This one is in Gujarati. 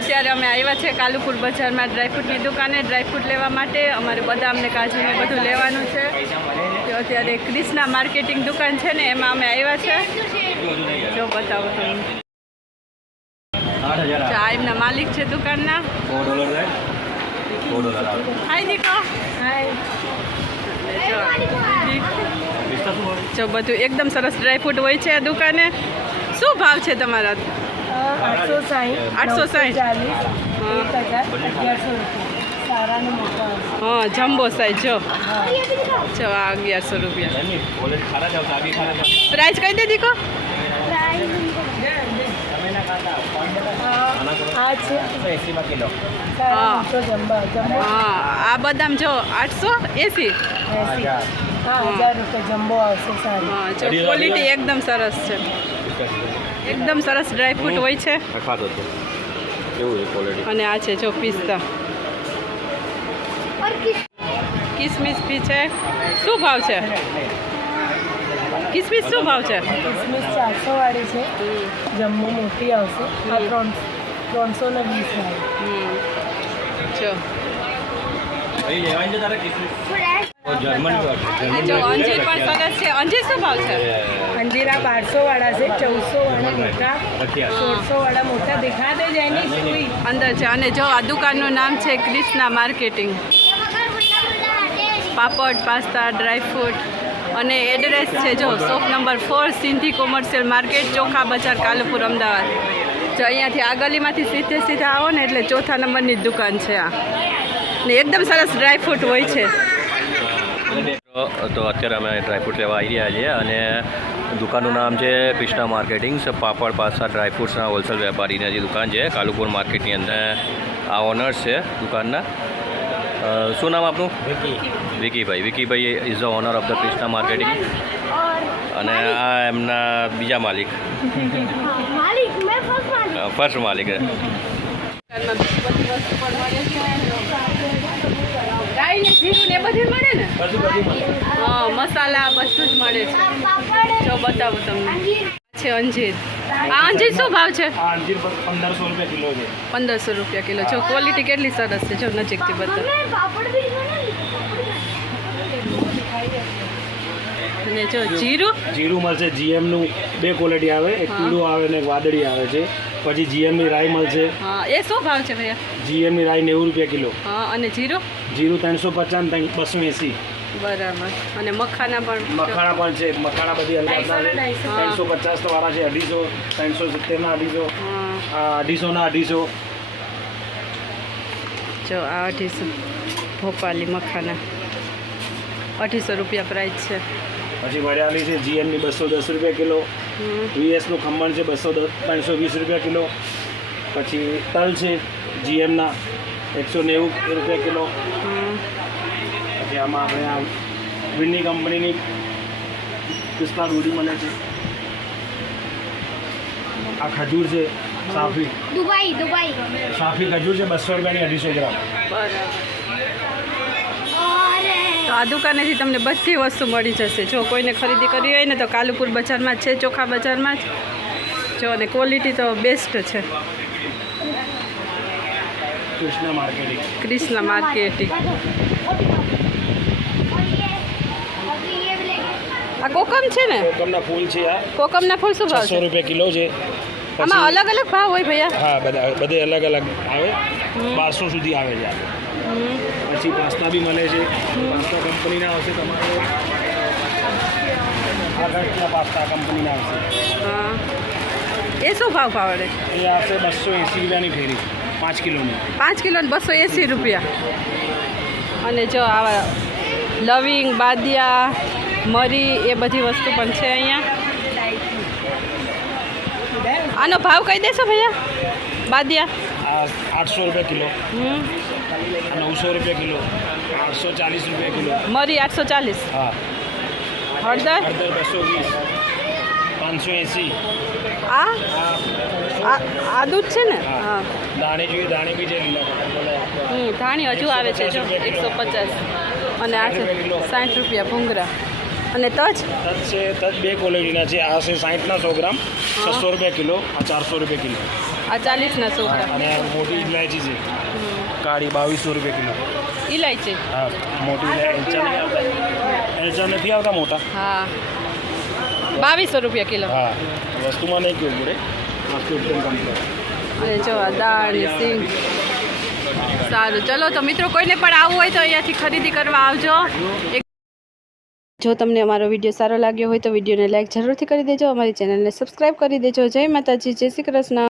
અત્યારે અમે આવ્યા છે કાલુપુર બજારમાં ડ્રાયફ્રૂટની દુકાને. ડ્રાયફ્રૂટ લેવા માટે અમારે બદામને કાજુને કાજુ ને બધું લેવાનું છે. અત્યારે ક્રિષ્ના માર્કેટિંગ દુકાન છે ને એમાં અમે આવ્યા છે. જો બતાવો તમને એમના માલિક છે દુકાનના. હાય દીકો. હોય. જો. બધું એકદમ સરસ ડ્રાયફ્રૂટ હોય છે આ દુકાને. શું ભાવ છે તમારા? આઠસો સાહીઠ આઠસો સાહીઠ. ચાલીસ એક હજાર અગિયારસો રૂપિયા સારાનું મોટા આવશે હા જમ્બો સાઈઝ જો જો આ અગિયારસો રૂપિયા એની કોલેજ ખારા જાવ સાબી ખારા જાવ પ્રાઇસ કહી દે દીકો આ છે એસીમાં કિલો સારાસો જમ્બા જમ્બો હા આ બદામ જો આઠસો એસી એસી હા હજાર રૂપિયા જમ્બો આવશે સારી હા જો ક્વોલિટી એકદમ સરસ છે એકદમ સરસ ડ્રાયફ્રૂટ હોય છે. ખાતો હતો કેવું છે ક્વોલિટી અને આ છે જો પિસ્તા. કિસમિસ બી છે. શું ભાવ છે? કિસમિસ શું ભાવ છે? કિસમિસ ચારસો વાળી છે. જમ્મુ મોટી આવશે. આ ત્રણસો ને વીસ વાળી. હમ. જો ભાઈ લેવાની છે તારે કિસમિસ જર્મન આ જો અંજીર શું ભાવ છે? અંજીરા બારસો વાળા છે ચૌદસો વાળા મોટા સોળસો વાળા મોટા. દેખા દે જાય નહીં અંદર છે. અને જો આ દુકાનનું નામ છે ક્રિષ્ના માર્કેટિંગ. પાપડ પાસ્તા ડ્રાયફ્રૂટ અને એડ્રેસ છે જો shop number four Sindhi commercial market Chokha Bazar Kalupur Ahmedabad. જો અહીંયાથી આ ગલીમાંથી સીધે સીધા આવો ને એટલે ચોથા નંબરની જ દુકાન છે આ. ને એકદમ સરસ ડ્રાયફ્રૂટ હોય છે. તો અત્યારે અમે ડ્રાયફ્રૂટ લેવા આવી રહ્યા છીએ અને દુકાનનું નામ છે કૃષ્ણા માર્કેટિંગ પાપડ પાસ્તા ડ્રાયફ્રૂટ્સના હોલસેલ વેપારીની જે દુકાન છે કાલુપુર માર્કેટની અંદર આ ઓનર્સ છે દુકાનના. શું નામ આપનું? Vickybhai. Vickybhai is the owner of the Krishna marketing. અને આ એમના બીજા માલિક. ફર્સ્ટ માલિક. મસાલા બધું જ મળે છે. જો બતાવો તમને. છે અંજીર. આ અંજીર શું ભાવ છે? પંદરસો રૂપિયા કિલો છે. પંદરસો રૂપિયા કિલો. જો ક્વોલિટી કેટલી સરસ છે જો નજીકથી બતાવો. અને જો જીરું? જીરું મળશે જીએમનું બે ક્વોલિટી આવે એક પીળું આવે ને એક વાદળી આવે છે. પછી જીએમની રાઈ મળશે. હા એ શું ભાવ છે ભૈયા? જીએમની રાઈ નેવું રૂપિયા કિલો. હા અને જીરું? જીરું ત્રણસો પચાસ બસો એંસી. બરાબર. અને મખાના પણ મખાણા પણ છે. મખાણા બધી અલગ ત્રણસો પચાસ વાળા છે અઢીસો ત્રણસો સિત્તેરના અઢીસો. અઢીસોના અઢીસો જો આ અઢીસો. ભોપાલી મખાના. અઢીસો રૂપિયા પ્રાઇસ છે. પછી વરિયાળી છે જીએમની બસો દસ રૂપિયા કિલો. વીએસનું ખમણ છે બસો દસ ત્રણસો વીસ રૂપિયા કિલો. પછી તલ છે જીએમના એકસો નેવું રૂપિયા કિલો. પછી આમાં આપણે આ વિન્ની કંપનીની પિસ્તા દૂધી મળે છે. આ ખજૂર છે સાફી. Dubai Dubai. સાફી ખજૂર છે બસો રૂપિયાની અઢીસો ગ્રામ. બરાબર. તો આ દુકાનેથી તમને બધી વસ્તુ મળી જશે. જો કોઈને ખરીદી કરવી હોય ને તો કાલુપુર બજારમાં છે ચોખા બજારમાં જ. જો અને ક્વોલિટી તો બેસ્ટ છે. કૃષ્ણ માર્કેટિંગ. આ કોકમ છે ને? કોકમના ફૂલ છે આ. કોકમના ફૂલ શું ભાવ છસો રૂપિયા કિલો છે. આમાં અલગ અલગ ભાવ હોય ભૈયા. હા બધા બધે અલગ અલગ આવે. બારસો સુધી આવે છે. પછી પાસ્તા બી મળે છે. પાસ્તા કંપનીના આવશે તમારે. પાસ્તા કંપનીના આવશે. એ શું ભાવ ભાવડે એ આવશે બસો એંસી રૂપિયાની ફેરી. પાંચ કિલોની. પાંચ કિલો બસો એંસી રૂપિયા. અને જો આવા લવિંગ બાદિયા મરી એ બધી વસ્તુ પણ છે અહીંયા. આનો ભાવ કહી દેશો ભૈયા? બાદિયા? આઠસો રૂપિયા કિલો. હમ. નવસો રૂપિયા કિલો આઠસો ચાલીસ રૂપિયા કિલો. મરી આઠસો ચાલીસ. હા. હળદર? હળદર બસો વીસ. પાંચસો એંસી. આ? આ દૂધ છે ને? હા. દાણે જોઈએ દાણે બી છે હમ ધાણી હજુ આવે છે જો. એકસો પચાસ અને આઠસો સાઠ રૂપિયા ભૂંગરા અને તજ? તજ છે તજ બે ક્વોલિટીના છે. આ છે સાઠના સો ગ્રામ છસો રૂપિયા કિલો આ ચારસો રૂપિયા કિલો. આ ચાલીસના સોફા અને આ મોટી ઇલાયચી છે. કાળી બાવીસો રૂપિયા કિલો. ઇલાયચી હા મોટી એલચા નહીં આવતા એલચા નથી આવતા મોટા? હા. બાવીસો રૂપિયા કિલો. હા વસ્તુમાં નહીં કેવું પડે? વસ્તુ એકદમ કમ્પ્લીટ અને જો દાળ સિંગ. સારું ચલો તો મિત્રો કોઈને પણ આવવું હોય તો અહીંયાથી ખરીદી કરવા આવજો. જો તમને અમારો વીડિયો સારો લાગ્યો હોય તો વિડીયોને લાઇક જરૂરથી કરી દેજો. અમારી ચેનલને સબસ્ક્રાઈબ કરી દેજો. જય માતાજી જય શ્રી કૃષ્ણ.